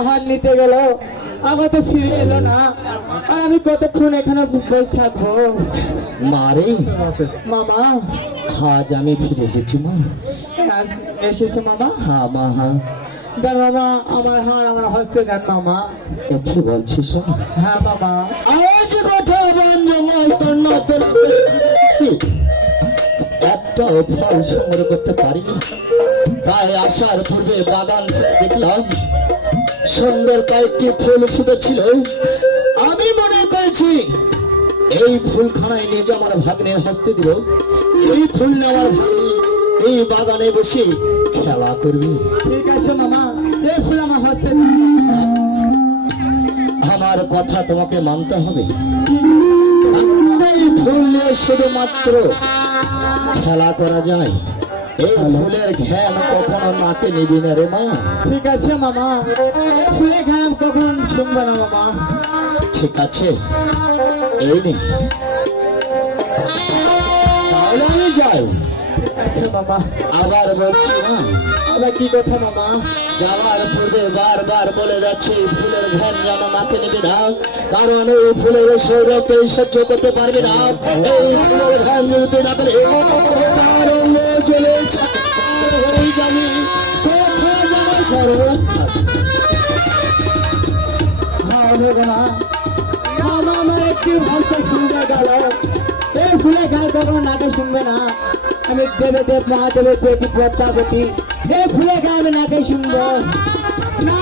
আহার নিতে গেল, আমার তো ফিরে এলো না। আর আমি কতক্ষণ এখানে বসে থাকবো? মারে মামা, আজ আমি ফিরে এসেছি মা। আজ এসেছো মামা? হ্যাঁ মা, হ্যাঁ। দেন মামা, আমার হার আমার হস্তে দেন মামা। এ কি বলছিস মা? হ্যাঁ মামা। আজ কথা বন জঙ্গল তোর নতুন একটা ফল সংগ্রহ করতে পারিনি, তাই আসার পূর্বে বাগান থেকে দেখলাম সুন্দর কয়েকটি ফুল ফুটেছিল। আমি মনে করেছি এই ফুলখানায় নিয়ে যে আমার ভাগ্নের হস্তে দিল, এই ফুল নিয়ে আমার ভাগ্নি এই বাগানে বসে খেলা করবি। ঠিক আছে মামা, এই ফুল আমার হস্তে দেন। আমার কথা তোমাকে মানতে হবে। এই ফুল নিয়ে শুধুমাত্র খেলা করা যায়, এই ফুলের ঘ্যান কখনো নাকে নিবি না রে মা। ঠিক আছে মামা, ফুলে খেলাম কখন শুনবো না মামা। ঠিক আছে, এই নে, তাহলে আমি যাই। ঠিক আছে মামা। আবার বলছি না, আবার কি কথা মামা? যাওয়ার পূর্বে বারবার বলে যাচ্ছে এই ফুলের ঘ্যান যেন নাকে নিবি না, কারণ এই ফুলের সৌরভকে সহ্য করতে পারবি না। এই ফুলের ঘ্যান যদি না করে তার অঙ্গ চলে যাবি, কোথায় যাবে সর্বত্র। হ্যাঁ মামা, মামা আমার একটু হস্তে শুনতে গেল, এই ফুলে খেলা কখন নাটে শুনবে না। আমি দেবে দেব মহাদেবের প্রতি প্রত্যাপতি, এই ফুলে খেলা আমি নাটে শুনবো না।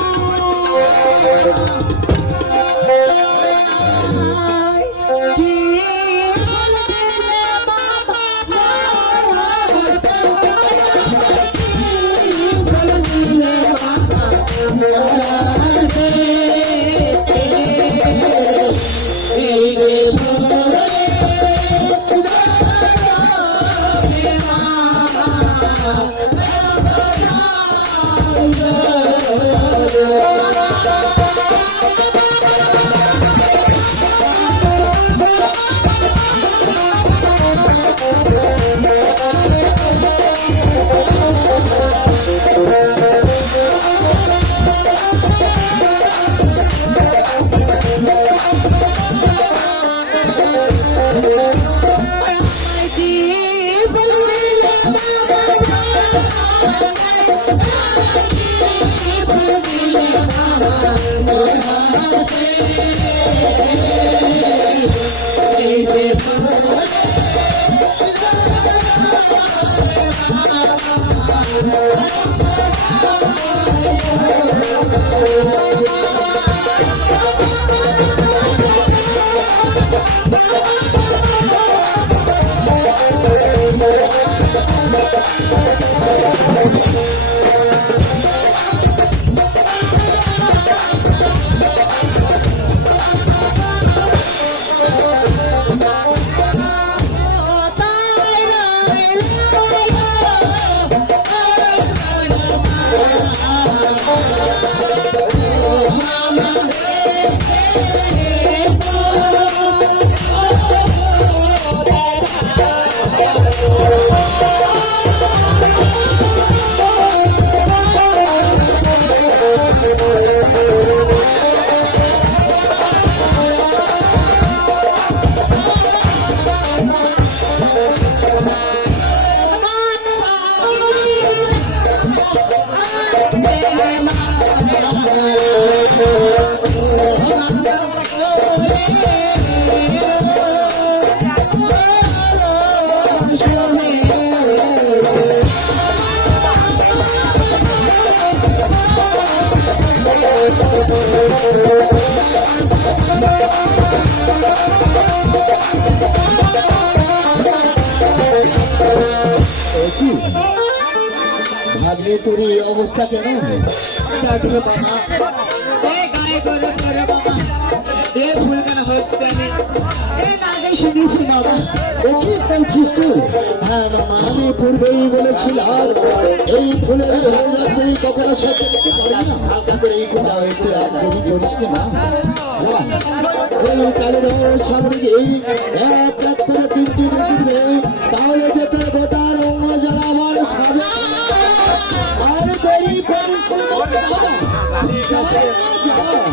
কি ভাগ্নে তোর এই অবস্থা কেন? দেখো বাবা, এই গায়ে গরম করে বাবা, এই ফুল কেন হস্তে আমি এই নাটে শুনেছি বাবা। ও কি বলছিস তুই? হ্যাঁ মামা, আমি পূর্বেই বলেছিলাম এই ফুলের ঘ্রাণ তুই কখনো সহ্য করতে পারবি না। হালকা করে এই ফুলটা একটু আর দেরি করিস না। যা, এই কালো রঙের সামনে গিয়ে এক এক করে তিনটি দিবে, তাহলে যে তোর গোটা রঙ যারা আমার সামনে আর দেরি করিস না। যা, কোথায় নিয়ে যাও?